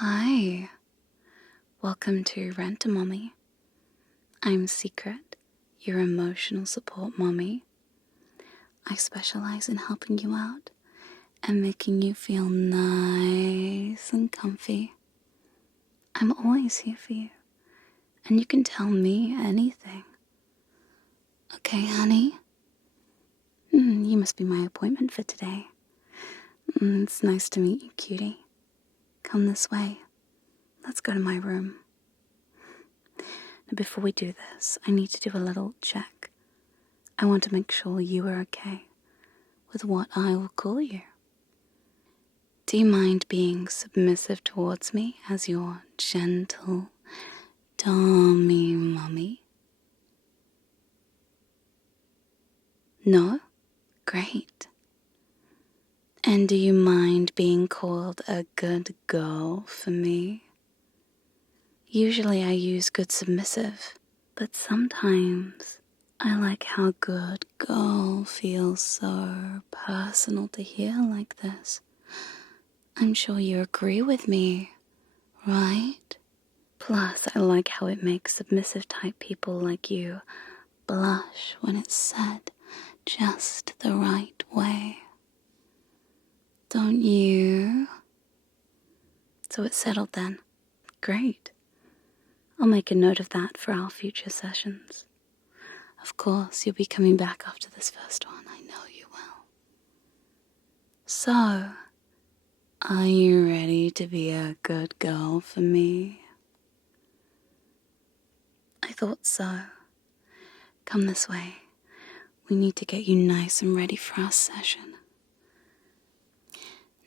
Hi, welcome to Rent a Mommy. I'm Secret, your emotional support mommy. I specialize in helping you out and making you feel nice and comfy. I'm always here for you, and you can tell me anything. Okay, honey? You must be my appointment for today. It's nice to meet you, cutie. Come this way. Let's go to my room. Now, before we do this, I need to do a little check. I want to make sure you are okay with what I will call you. Do you mind being submissive towards me as your gentle, Dommy mummy? No? Great. And do you mind being called a good girl for me? Usually I use good submissive, but sometimes I like how good girl feels so personal to hear like this. I'm sure you agree with me, right? Plus, I like how it makes submissive type people like you blush when it's said just the right way. Don't you? So it's settled then. Great. I'll make a note of that for our future sessions. Of course, you'll be coming back after this first one. I know you will. So, are you ready to be a good girl for me? I thought so. Come this way. We need to get you nice and ready for our session.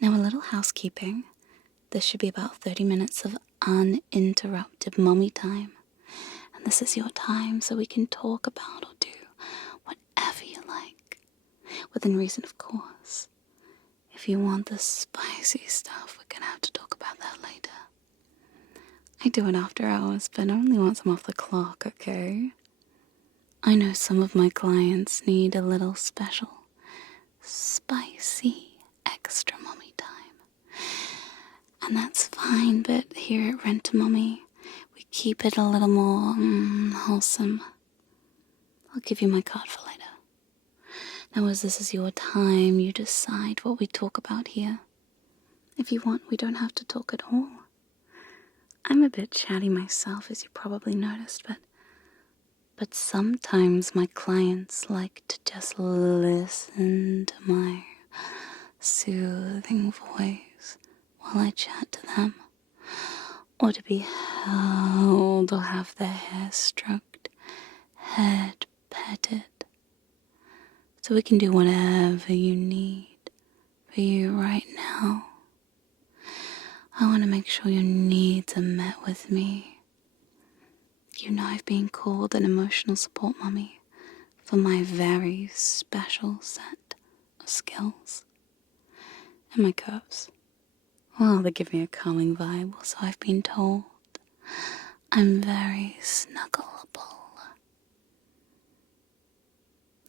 Now, a little housekeeping. This should be about 30 minutes of uninterrupted mommy time. And this is your time so we can talk about or do whatever you like. Within reason, of course. If you want the spicy stuff, we're gonna have to talk about that later. I do it after hours, but only once I'm off the clock, okay? I know some of my clients need a little special, spicy, extra mommy time. And that's fine, but here at Rent a Mommy, we keep it a little more wholesome. I'll give you my card for later. Now, as this is your time, you decide what we talk about here. If you want, we don't have to talk at all. I'm a bit chatty myself, as you probably noticed, but sometimes my clients like to just listen to my soothing voice while I chat to them, or to be held or have their hair stroked, head petted. So we can do whatever you need for you right now. I want to make sure your needs are met with me. You know I've been called an emotional support mommy for my very special set of skills. And my curves, well, they give me a calming vibe, so I've been told. I'm very snuggleable.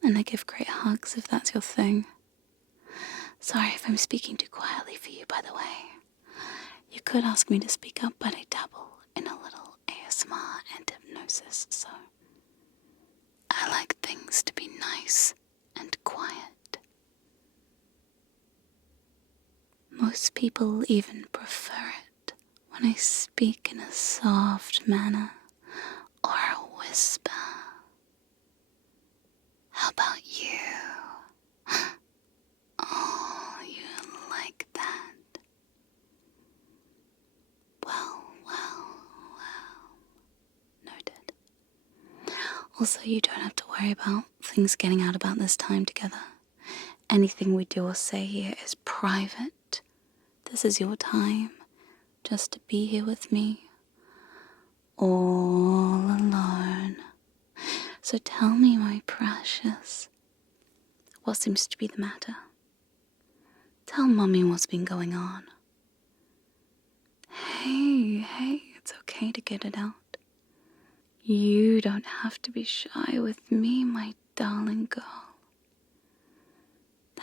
And I give great hugs if that's your thing. Sorry if I'm speaking too quietly for you, by the way. You could ask me to speak up, but I dabble in a little ASMR and hypnosis, so I like things to be nice and quiet. Most people even prefer it when I speak in a soft manner or a whisper. How about you? Oh, you like that? Well. Noted. Also, you don't have to worry about things getting out about this time together. Anything we do or say here is private. This is your time, just to be here with me, all alone. So tell me, my precious, what seems to be the matter? Tell Mommy what's been going on. Hey, it's okay to get it out. You don't have to be shy with me, my darling girl.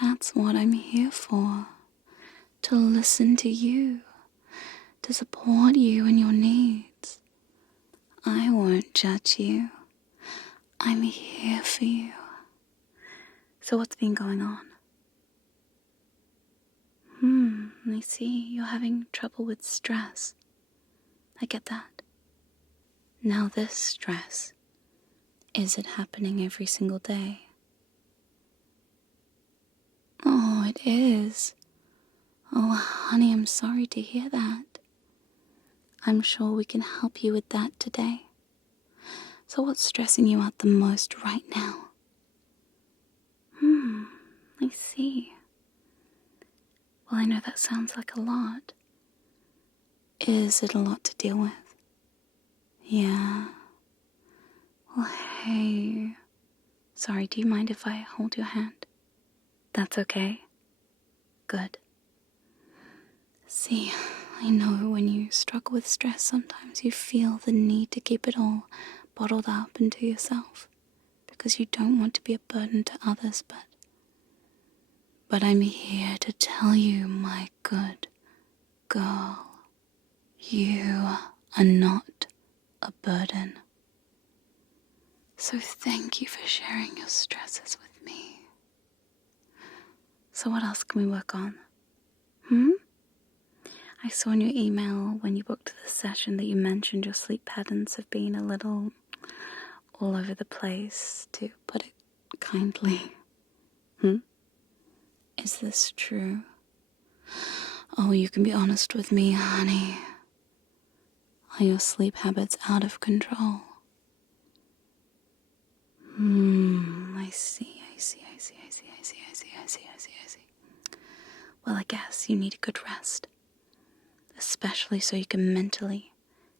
That's what I'm here for. To listen to you. To to support you and your needs. I won't judge you. I'm here for you. So what's been going on? I see. You're having trouble with stress. I get that. Now this stress, is it happening every single day? Oh, it is. Oh, honey, I'm sorry to hear that. I'm sure we can help you with that today. So what's stressing you out the most right now? I see. Well, I know that sounds like a lot. Is it a lot to deal with? Yeah. Well, hey. Sorry, do you mind if I hold your hand? That's okay? Good. See, I know when you struggle with stress, sometimes you feel the need to keep it all bottled up into yourself because you don't want to be a burden to others, but I'm here to tell you, my good girl, you are not a burden. So thank you for sharing your stresses with me. So what else can we work on? I saw in your email when you booked the session that you mentioned your sleep patterns have been a little all over the place, to put it kindly. Is this true? Oh, you can be honest with me, honey. Are your sleep habits out of control? I see. Well, I guess you need a good rest, especially so you can mentally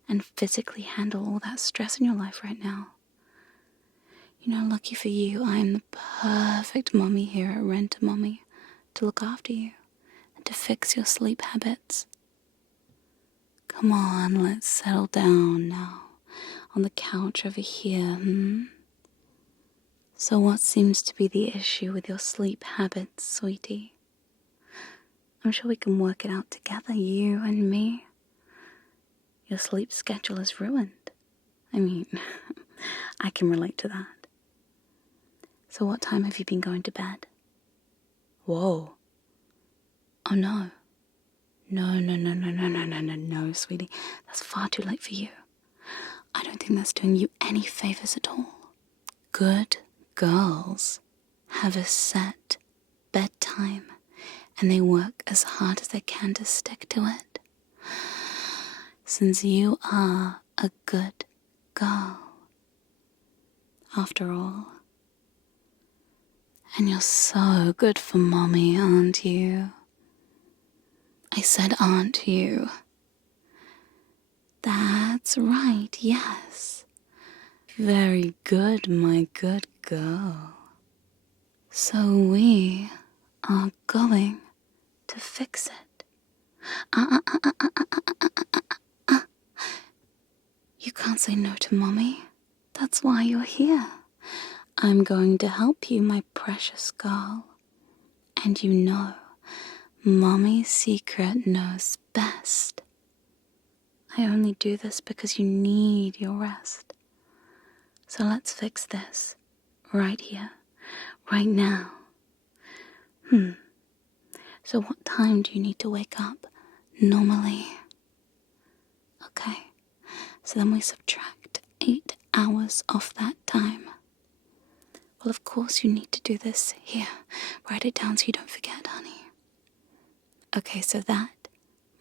and physically handle all that stress in your life right now. You know, lucky for you, I am the perfect mommy here at Rent-A-Mommy to look after you and to fix your sleep habits. Come on, let's settle down now on the couch over here, So what seems to be the issue with your sleep habits, sweetie? I'm sure we can work it out together, you and me. Your sleep schedule is ruined. I mean, I can relate to that. So what time have you been going to bed? Whoa. Oh no. No, sweetie. That's far too late for you. I don't think that's doing you any favors at all. Good girls have a set bedtime, and they work as hard as they can to stick to it. Since you are a good girl, after all. And you're so good for mommy, aren't you? I said, aren't you? That's right, yes. Very good, my good girl. So we are going to fix it. You can't say no to mommy. That's why you're here. I'm going to help you, my precious girl. And you know, mommy's secret knows best. I only do this because you need your rest. So let's fix this right here, right now. So what time do you need to wake up normally? Okay, so then we subtract 8 hours off that time. Well, of course you need to do this here. Write it down so you don't forget, honey. Okay, so that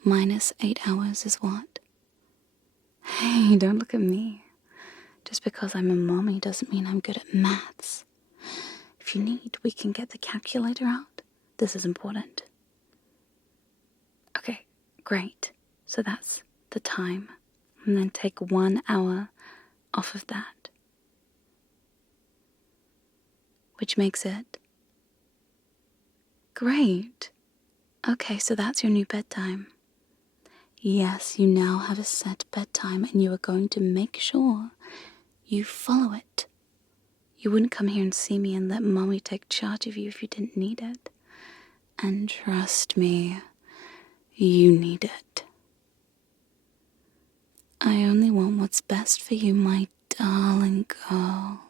minus 8 hours is what? Hey, don't look at me. Just because I'm a mommy doesn't mean I'm good at maths. If you need, we can get the calculator out. This is important. Okay, great. So that's the time. And then take 1 hour off of that. Which makes it... Great. Okay, so that's your new bedtime. Yes, you now have a set bedtime and you are going to make sure you follow it. You wouldn't come here and see me and let mommy take charge of you if you didn't need it. And trust me, you need it. I only want what's best for you, my darling girl.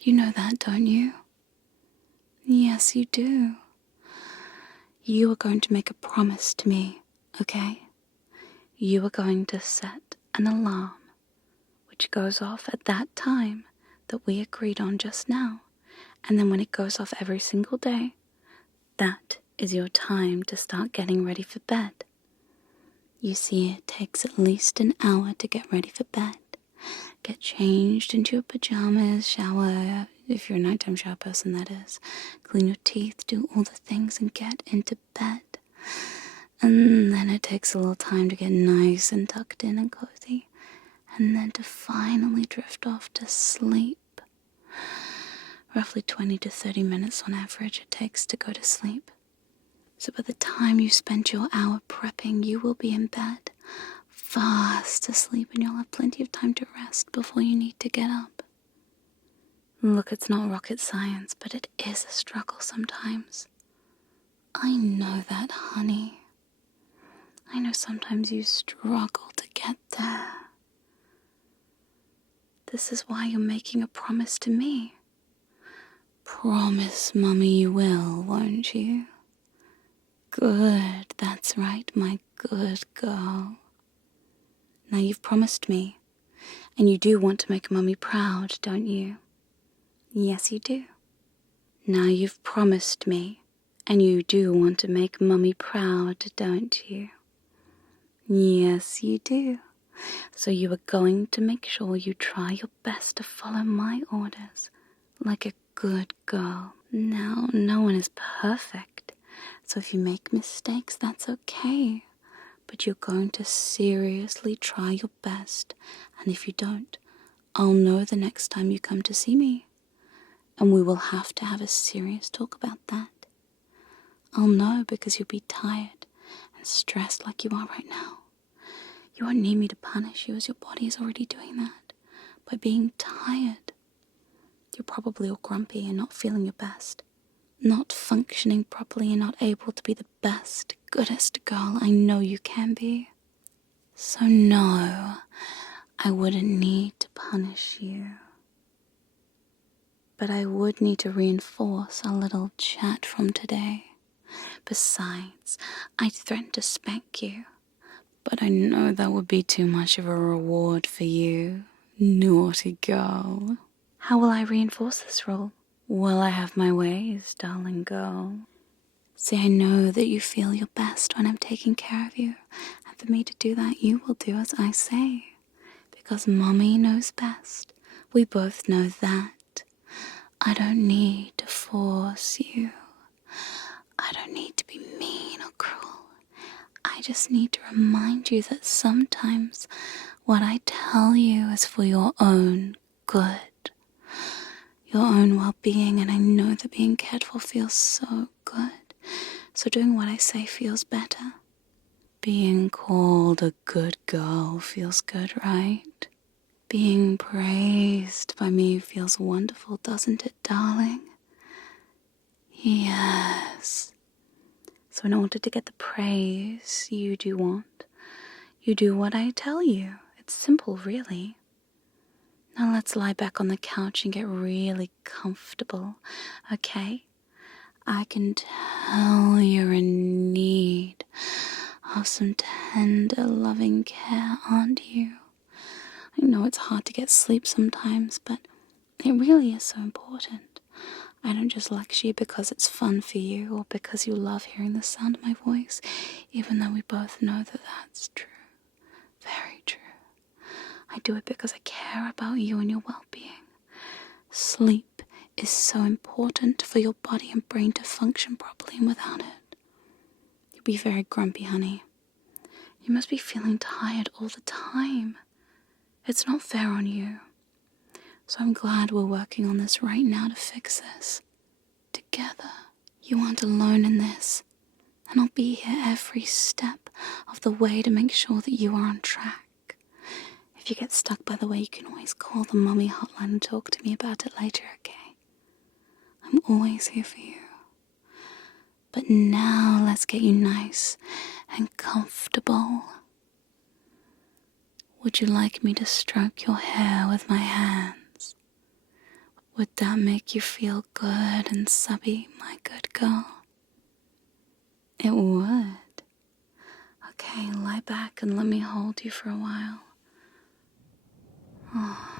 You know that, don't you? Yes, you do. You are going to make a promise to me, okay? You are going to set an alarm which goes off at that time that we agreed on just now. And then when it goes off every single day, that is your time to start getting ready for bed. You see, it takes at least an hour to get ready for bed. Get changed into your pajamas, shower, if you're a nighttime shower person that is. Clean your teeth, do all the things and get into bed. And then it takes a little time to get nice and tucked in and cozy. And then to finally drift off to sleep. Roughly 20 to 30 minutes on average it takes to go to sleep. So by the time you spend your hour prepping, you will be in bed, fast asleep, and you'll have plenty of time to rest before you need to get up. Look, it's not rocket science, but it is a struggle sometimes. I know that, honey. I know sometimes you struggle to get there. This is why you're making a promise to me. Promise, Mummy, you will, won't you? Good, that's right, my good girl. Now you've promised me, and you do want to make Mummy proud, don't you? Yes, you do. Now you've promised me, and you do want to make Mummy proud, don't you? Yes, you do. So you are going to make sure you try your best to follow my orders, like a good girl. Now, no one is perfect, so if you make mistakes, that's okay. But you're going to seriously try your best, and if you don't, I'll know the next time you come to see me, and we will have to have a serious talk about that. I'll know because you'll be tired and stressed like you are right now. You won't need me to punish you as your body is already doing that by being tired. You're probably all grumpy and not feeling your best, not functioning properly and not able to be the best, goodest girl I know you can be. So no, I wouldn't need to punish you. But I would need to reinforce our little chat from today. Besides, I'd threaten to spank you, but I know that would be too much of a reward for you, naughty girl. How will I reinforce this rule? Well, I have my ways, darling girl. See, I know that you feel your best when I'm taking care of you, and for me to do that, you will do as I say. Because Mommy knows best. We both know that. I don't need to force you. I don't need to be mean or cruel. I just need to remind you that sometimes what I tell you is for your own good, your own well-being, and I know that being cared for feels so good. So doing what I say feels better. Being called a good girl feels good, right? Being praised by me feels wonderful, doesn't it, darling? Yes. So in order to get the praise you do want, you do what I tell you. It's simple, really. Now let's lie back on the couch and get really comfortable, okay? I can tell you're in need of some tender, loving care, aren't you? I know it's hard to get sleep sometimes, but it really is so important. I don't just lecture you because it's fun for you or because you love hearing the sound of my voice, even though we both know that that's true. Very true. I do it because I care about you and your well-being. Sleep is so important for your body and brain to function properly, and without it, you'll be very grumpy, honey. You must be feeling tired all the time. It's not fair on you. So I'm glad we're working on this right now to fix this. Together. You aren't alone in this. And I'll be here every step of the way to make sure that you are on track. If you get stuck, by the way, you can always call the Mummy hotline and talk to me about it later, okay? I'm always here for you. But now let's get you nice and comfortable. Would you like me to stroke your hair with my hands? Would that make you feel good and subby, my good girl? It would. Okay, lie back and let me hold you for a while. Oh.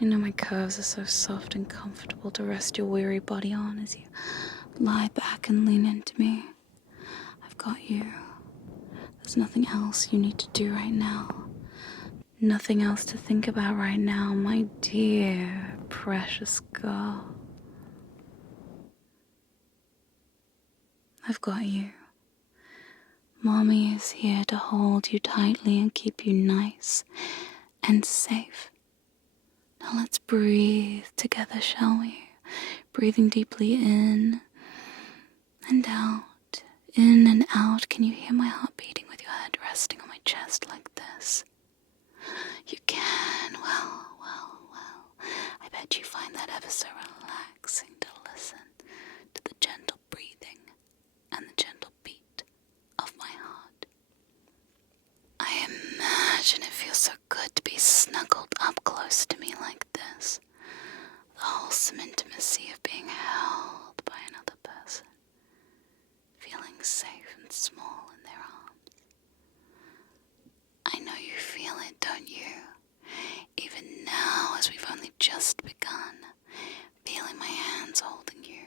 I know my curves are so soft and comfortable to rest your weary body on as you lie back and lean into me. I've got you. There's nothing else you need to do right now. Nothing else to think about right now, my dear, precious girl. I've got you. Mommy is here to hold you tightly and keep you nice and safe. Now let's breathe together, shall we? Breathing deeply in and out. In and out. Can you hear my heart beating with your head resting on my chest like this? You can. Well. I bet you find that ever so relaxing to listen to the gentle breathing and the gentle beat of my heart. I imagine it feels so good to be snuggled up close to me like this. The wholesome intimacy of being held by another person. Feeling safe and small in their arms. I know you feel it, don't you? Even now, as we've only just begun, feeling my hands holding you.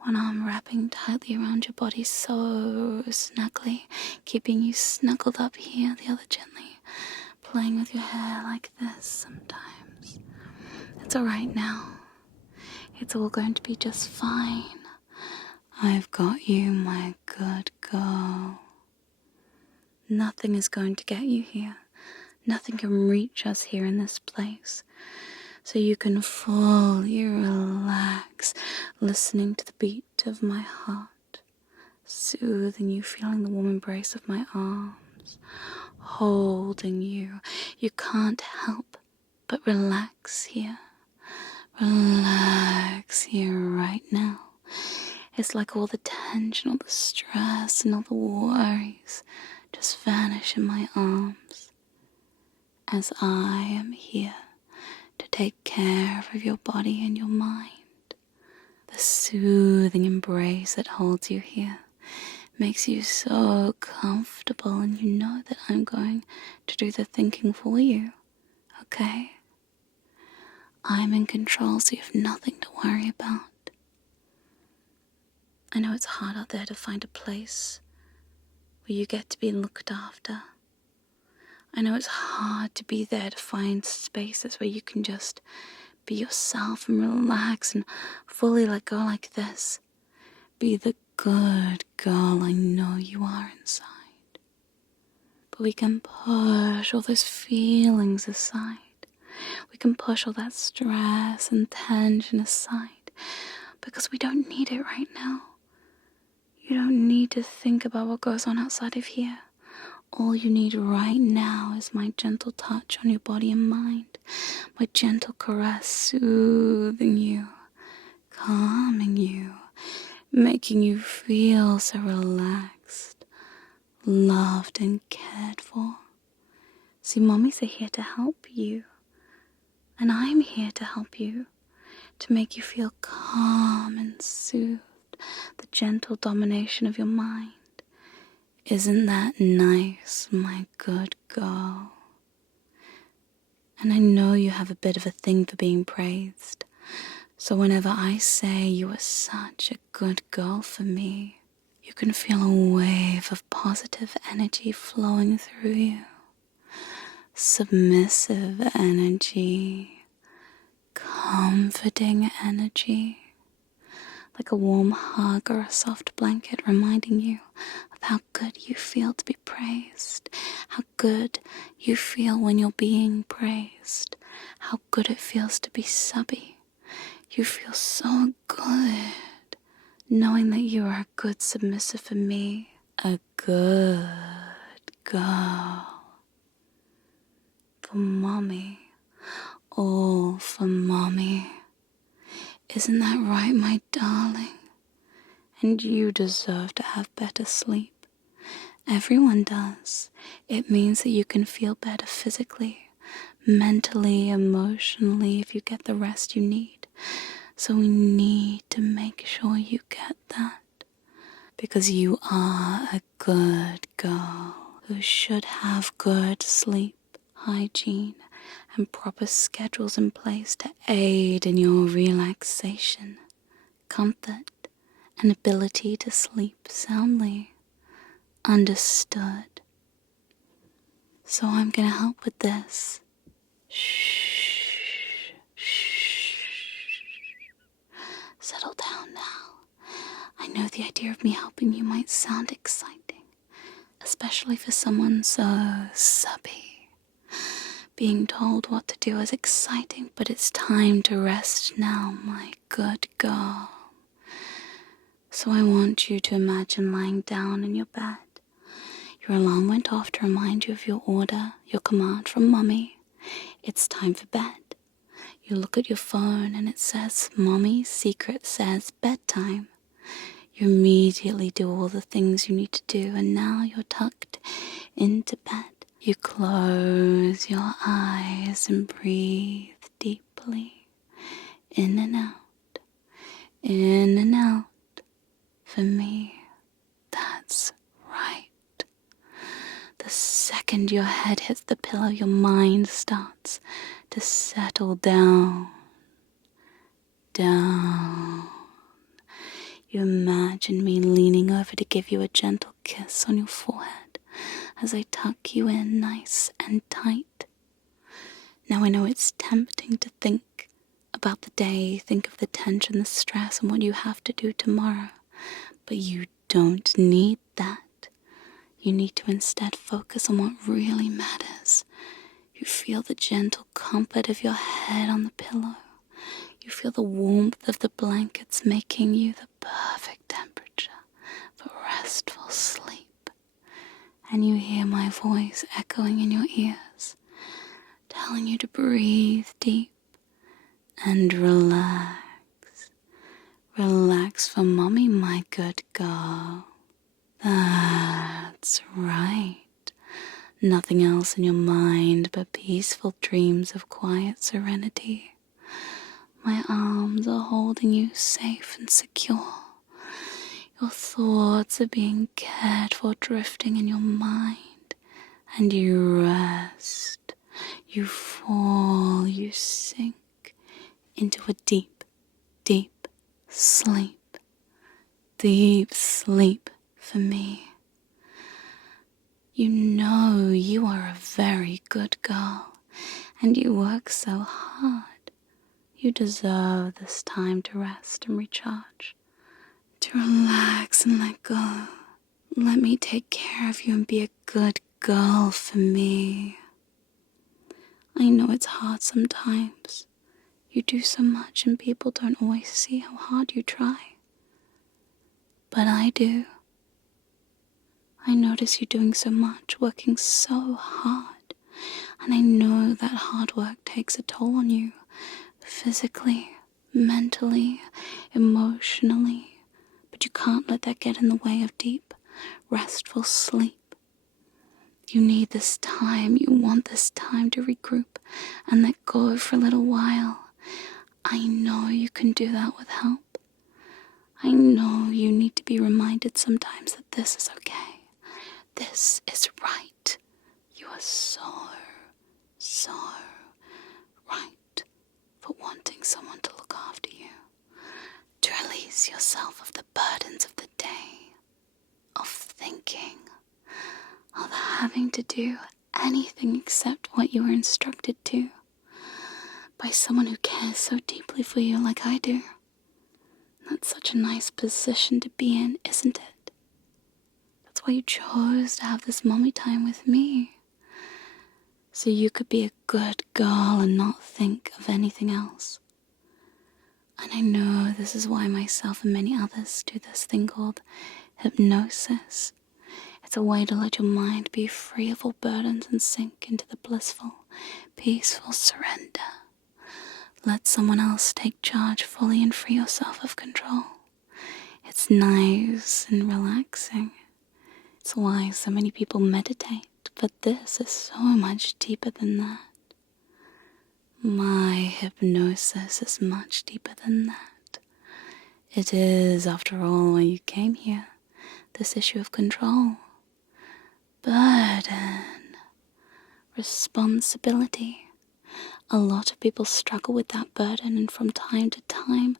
One arm wrapping tightly around your body so snugly, keeping you snuggled up here, the other gently playing with your hair like this sometimes. It's alright now. It's all going to be just fine. I've got you, my good girl. Nothing is going to get you here. Nothing can reach us here in this place. So you can fully relax, listening to the beat of my heart, soothing you, feeling the warm embrace of my arms, holding you. You can't help but relax here. Relax here right now. It's like all the tension, all the stress, and all the worries just vanish in my arms as I am here to take care of your body and your mind. The soothing embrace that holds you here makes you so comfortable, and you know that I'm going to do the thinking for you, okay? I'm in control, so you have nothing to worry about. I know it's hard out there to find a place where you get to be looked after. I know it's hard to be there to find spaces where you can just be yourself and relax and fully let go like this. Be the good girl I know you are inside. But we can push all those feelings aside. We can push all that stress and tension aside because we don't need it right now. You don't need to think about what goes on outside of here. All you need right now is my gentle touch on your body and mind, my gentle caress soothing you, calming you, making you feel so relaxed, loved and cared for. See, mommies are here to help you, and I'm here to help you, to make you feel calm and soothed, the gentle domination of your mind. Isn't that nice, my good girl? And I know you have a bit of a thing for being praised. So whenever I say you are such a good girl for me, you can feel a wave of positive energy flowing through you. Submissive energy, comforting energy, like a warm hug or a soft blanket reminding you of how good you feel to be praised, how good you feel when you're being praised, how good it feels to be subby. You feel so good knowing that you are a good submissive for me, a good girl for mommy, all for mommy. Isn't that right, my darling? And you deserve to have better sleep Everyone does. It means that you can feel better physically, mentally, emotionally if you get the rest you need. So we need to make sure you get that. Because you are a good girl who should have good sleep, hygiene, and proper schedules in place to aid in your relaxation, comfort, and ability to sleep soundly. Understood? So I'm gonna help with this. Shh, shh. Settle down now. I know the idea of me helping you might sound exciting, especially for someone so subby. Being told what to do is exciting, but it's time to rest now, my good girl. So I want you to imagine lying down in your bed. Your alarm went off to remind you of your order, your command from Mommy. It's time for bed. You look at your phone and it says, Mommy's secret says bedtime. You immediately do all the things you need to do, and now you're tucked into bed. You close your eyes and breathe deeply. In and out. In and out. For me, that's right. The second your head hits the pillow, your mind starts to settle down. Down. You imagine me leaning over to give you a gentle kiss on your forehead as I tuck you in nice and tight. Now I know it's tempting to think about the day, think of the tension, the stress, and what you have to do tomorrow. But you don't need that. You need to instead focus on what really matters. You feel the gentle comfort of your head on the pillow. You feel the warmth of the blankets making you the perfect temperature for restful sleep. And you hear my voice echoing in your ears, telling you to breathe deep and relax. Relax for Mommy, my good girl. That's right. Nothing else in your mind but peaceful dreams of quiet serenity. My arms are holding you safe and secure. Your thoughts are being cared for, drifting in your mind. And you rest. You fall, you sink into a deep, deep sleep. Deep sleep for me. You know you are a very good girl, and you work so hard. You deserve this time to rest and recharge, to relax and let go. Let me take care of you and be a good girl for me. I know it's hard sometimes. You do so much and people don't always see how hard you try. But I do. I notice you doing so much, working so hard. And I know that hard work takes a toll on you. Physically, mentally, emotionally, but you can't let that get in the way of deep, restful sleep. You need this time, you want this time to regroup and let go for a little while. I know you can do that with help. I know you need to be reminded sometimes that this is okay. This is right. You are so right. For wanting someone to look after you, to release yourself of the burdens of the day, of thinking, of having to do anything except what you were instructed to by someone who cares so deeply for you like I do. That's such a nice position to be in, isn't it? That's why you chose to have this mommy time with me. So you could be a good girl and not think of anything else. And I know this is why myself and many others do this thing called hypnosis. It's a way to let your mind be free of all burdens and sink into the blissful, peaceful surrender. Let someone else take charge fully and free yourself of control. It's nice and relaxing. It's That's why so many people meditate, but this is so much deeper than that. My hypnosis is much deeper than that. It is, after all, why you came here, this issue of control, burden, responsibility. A lot of people struggle with that burden, and from time to time,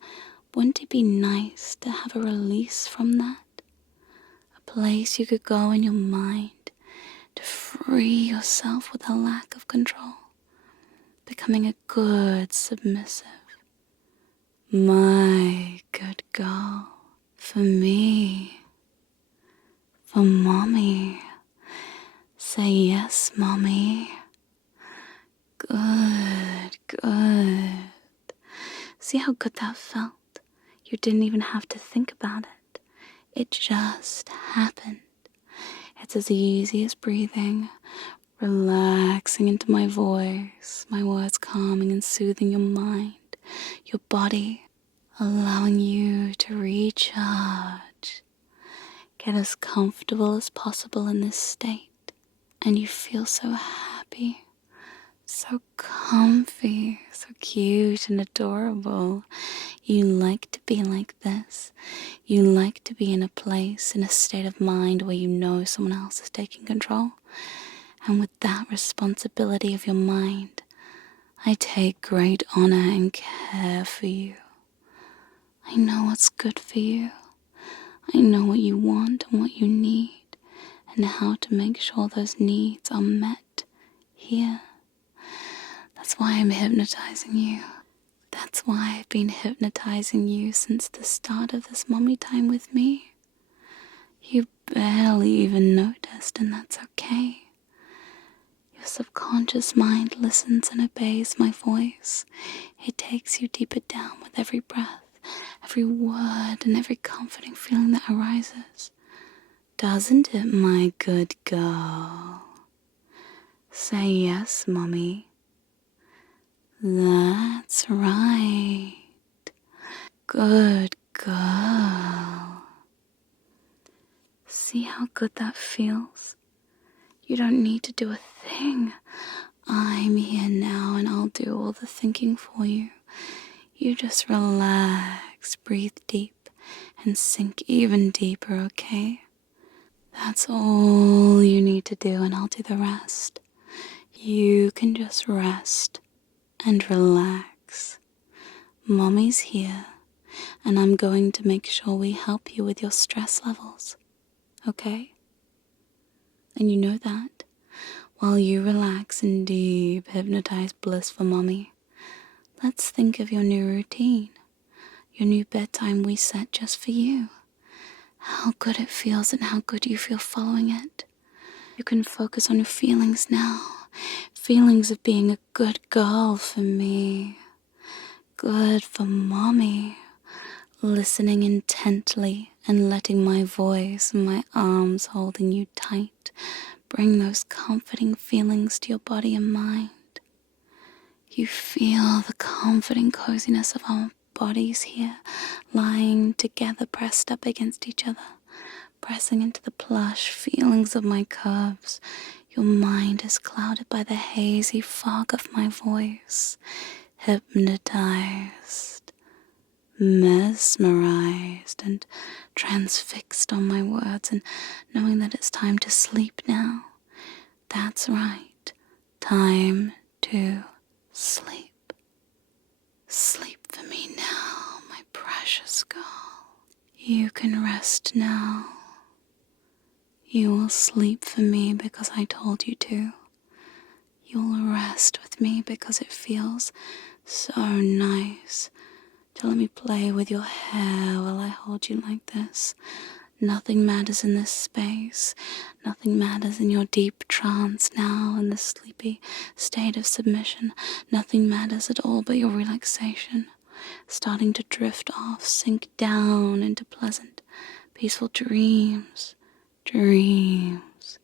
wouldn't it be nice to have a release from that? A place you could go in your mind to free yourself with a lack of control, becoming a good submissive. My good girl, for me, for mommy. Say yes, mommy. Good, good. See how good that felt? You didn't even have to think about it. It just happened. It's as easy as breathing, relaxing into my voice, my words calming and soothing your mind, your body, allowing you to recharge. Get as comfortable as possible in this state, and you feel so happy, so comfy, so cute and adorable. You like to be like this. You like to be in a place, in a state of mind where you know someone else is taking control. And with that responsibility of your mind, I take great honor and care for you. I know what's good for you. I know what you want and what you need, and how to make sure those needs are met here. That's why I'm hypnotizing you. That's why I've been hypnotizing you since the start of this mommy time with me. You barely even noticed, and that's okay. Your subconscious mind listens and obeys my voice. It takes you deeper down with every breath, every word, and every comforting feeling that arises. Doesn't it, my good girl? Say yes, mommy. That's right. Good girl. See how good that feels? You don't need to do a thing. I'm here now and I'll do all the thinking for you. You just relax, breathe deep, and sink even deeper, okay? That's all you need to do, and I'll do the rest. You can just rest and relax. Mommy's here, and I'm going to make sure we help you with your stress levels, okay? And you know that, while you relax in deep, hypnotized bliss for mommy, let's think of your new routine, your new bedtime we set just for you. How good it feels and how good you feel following it. You can focus on your feelings now. Feelings of being a good girl for me. Good for mommy. Listening intently and letting my voice and my arms holding you tight bring those comforting feelings to your body and mind. You feel the comforting coziness of our bodies here, lying together, pressed up against each other, pressing into the plush feelings of my curves. Your mind is clouded by the hazy fog of my voice, hypnotized, mesmerized, and transfixed on my words, and knowing that it's time to sleep now. That's right, time to sleep. Sleep for me now, my precious girl. You can rest now. You will sleep for me because I told you to. You'll rest with me because it feels so nice to let me play with your hair while I hold you like this. Nothing matters in this space. Nothing matters in your deep trance now, in this sleepy state of submission. Nothing matters at all but your relaxation, starting to drift off, sink down into pleasant, peaceful dreams. Dreams.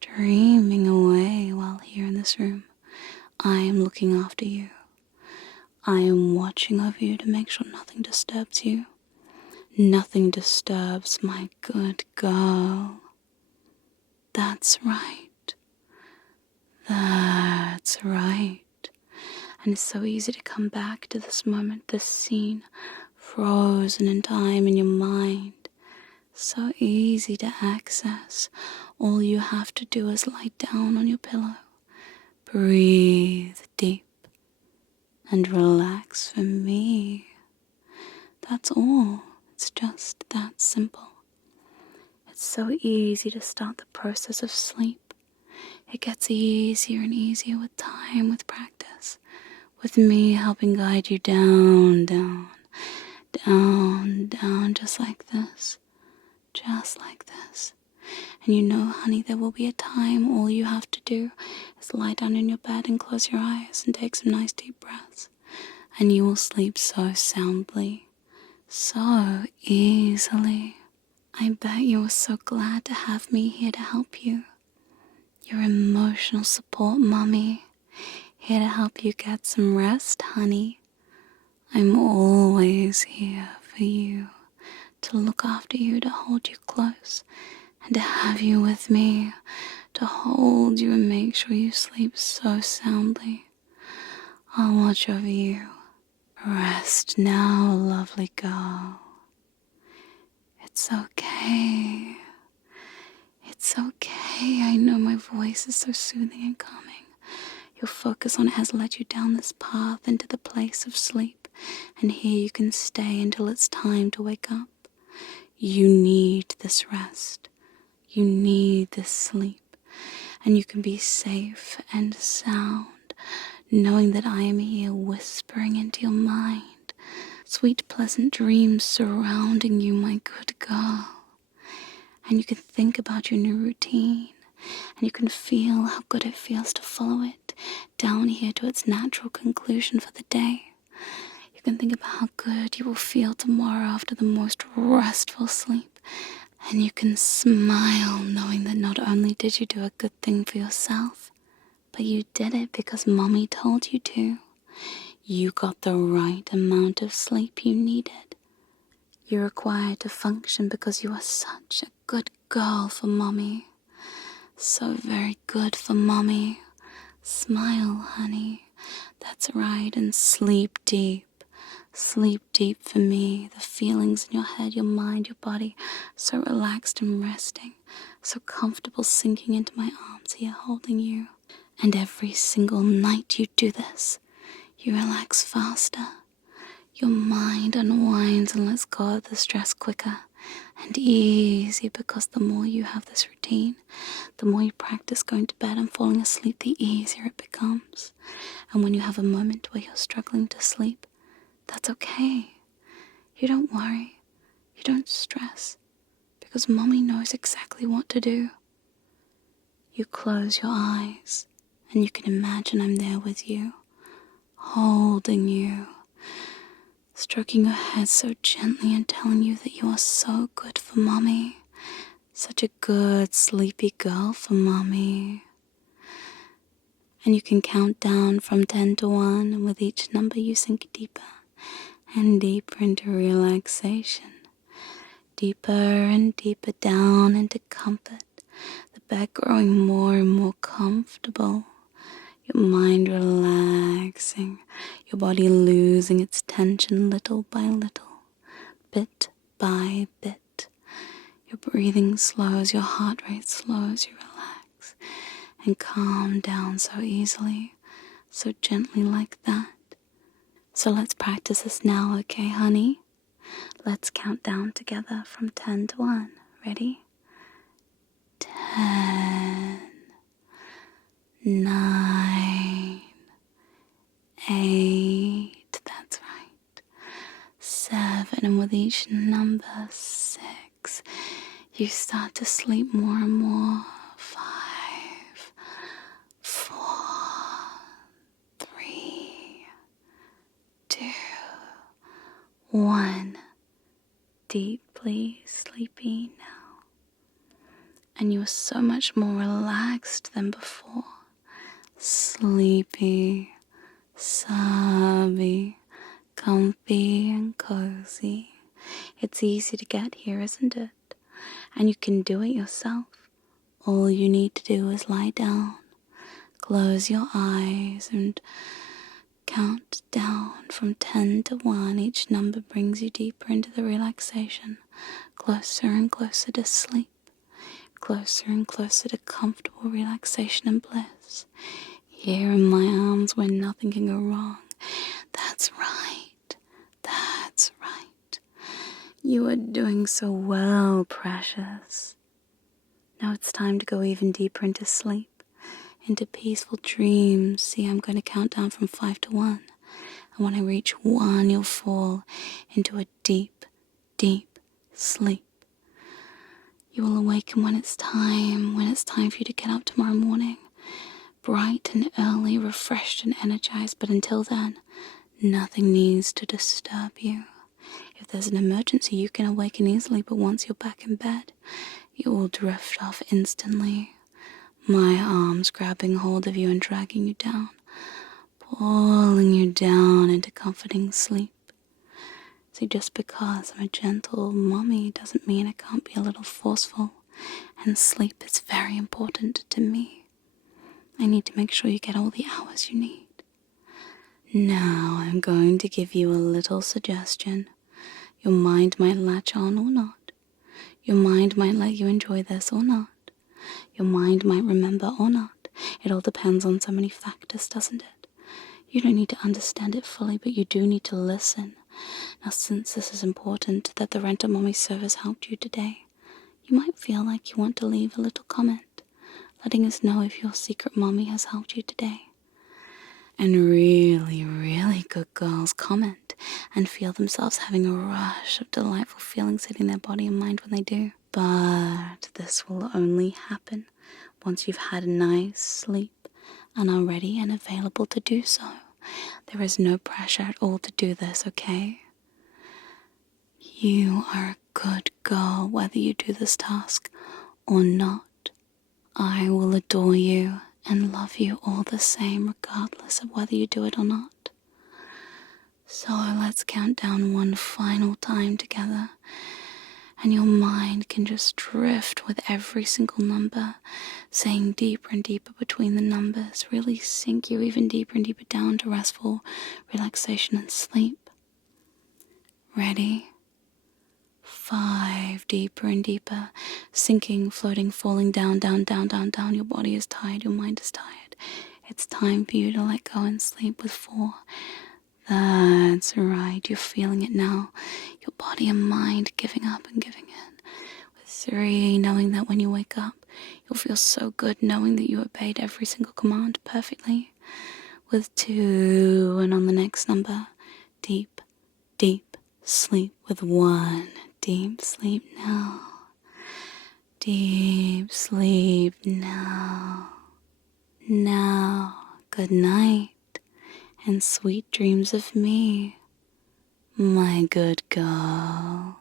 Dreaming away while here in this room. I am looking after you. I am watching over you to make sure nothing disturbs you. Nothing disturbs my good girl. That's right. That's right. And it's so easy to come back to this moment, this scene, frozen in time in your mind. So easy to access. All you have to do is lie down on your pillow, breathe deep, and relax for me. That's all. It's just that simple. It's so easy to start the process of sleep. It gets easier and easier with time, with practice, with me helping guide you down, down, down, down, just like this. Just like this. And you know, honey, there will be a time all you have to do is lie down in your bed and close your eyes and take some nice deep breaths. And you will sleep so soundly, so easily. I bet you were so glad to have me here to help you. Your emotional support mommy, here to help you get some rest, honey. I'm always here for you, to look after you, to hold you close, and to have you with me, to hold you and make sure you sleep so soundly. I'll watch over you. Rest now, lovely girl. It's okay. It's okay. I know my voice is so soothing and calming. Your focus on it has led you down this path into the place of sleep, and here you can stay until it's time to wake up. You need this rest. You need this sleep, and you can be safe and sound, knowing that I am here whispering into your mind, sweet pleasant dreams surrounding you, my good girl. And you can think about your new routine, and you can feel how good it feels to follow it down here to its natural conclusion for the day. You can think about how good you will feel tomorrow after the most restful sleep. And you can smile knowing that not only did you do a good thing for yourself, but you did it because mommy told you to. You got the right amount of sleep you needed. You're required to function because you are such a good girl for mommy. So very good for mommy. Smile, honey. That's right, and sleep deep. Sleep deep for me. The feelings in your head, your mind, your body, so relaxed and resting, so comfortable sinking into my arms here holding you. And every single night you do this, you relax faster. Your mind unwinds and lets go of the stress quicker and easy, because the more you have this routine, the more you practice going to bed and falling asleep, the easier it becomes. And when you have a moment where you're struggling to sleep, that's okay. You don't worry. You don't stress, because mommy knows exactly what to do. You close your eyes and you can imagine I'm there with you, holding you, stroking your head so gently and telling you that you are so good for mommy. Such a good, sleepy girl for mommy. And you can count down from 10 to 1, and with each number you sink deeper and deeper into relaxation. Deeper and deeper down into comfort. The bed growing more and more comfortable. Your mind relaxing. Your body losing its tension little by little. Bit by bit. Your breathing slows, your heart rate slows, you relax and calm down so easily, so gently like that. So let's practice this now, okay, honey? Let's count down together from 10 to 1. Ready? 10, 9, 8, that's right. 7, and with each number, 6, you start to sleep more and more. 5, 4, 3, 2, 1. Deeply sleepy now. And you are so much more relaxed than before. Sleepy, subby, comfy and cozy. It's easy to get here, isn't it? And you can do it yourself. All you need to do is lie down, close your eyes, and count down from 10 to 1. Each number brings you deeper into the relaxation, closer and closer to sleep, closer and closer to comfortable relaxation and bliss. Here in my arms where nothing can go wrong. That's right. That's right. You are doing so well, precious. Now it's time to go even deeper into sleep, into peaceful dreams. See, I'm going to count down from 5 to 1. And when I reach 1, you'll fall into a deep, deep sleep. You will awaken when it's time for you to get up tomorrow morning. Bright and early, refreshed and energized, but until then, nothing needs to disturb you. If there's an emergency, you can awaken easily, but once you're back in bed, you will drift off instantly. My arms grabbing hold of you and dragging you down, pulling you down into comforting sleep. See, just because I'm a gentle mommy doesn't mean I can't be a little forceful, and sleep is very important to me. I need to make sure you get all the hours you need. Now I'm going to give you a little suggestion. Your mind might latch on or not. Your mind might let you enjoy this or not. Your mind might remember or not. It all depends on so many factors, doesn't it? You don't need to understand it fully, but you do need to listen. Now, since this is important that the Rent a Mommy service helped you today, you might feel like you want to leave a little comment, letting us know if your secret mommy has helped you today. And really, really good girls comment and feel themselves having a rush of delightful feelings hitting their body and mind when they do. But this will only happen once you've had a nice sleep and are ready and available to do so. There is no pressure at all to do this, okay? You are a good girl whether you do this task or not. I will adore you and love you all the same regardless of whether you do it or not. So let's count down one final time together, and your mind can just drift with every single number, saying deeper and deeper between the numbers, really sink you even deeper and deeper down to restful relaxation and sleep. Ready? 5, deeper and deeper, sinking, floating, falling down, down, down, down, down. Your body is tired, your mind is tired. It's time for you to let go and sleep with 4. That's right, you're feeling it now. Your body and mind giving up and giving in. With 3, knowing that when you wake up, you'll feel so good knowing that you obeyed every single command perfectly. With 2, and on the next number, deep, deep sleep with 1. Deep sleep now. Deep sleep now. Now, good night, and sweet dreams of me, my good girl.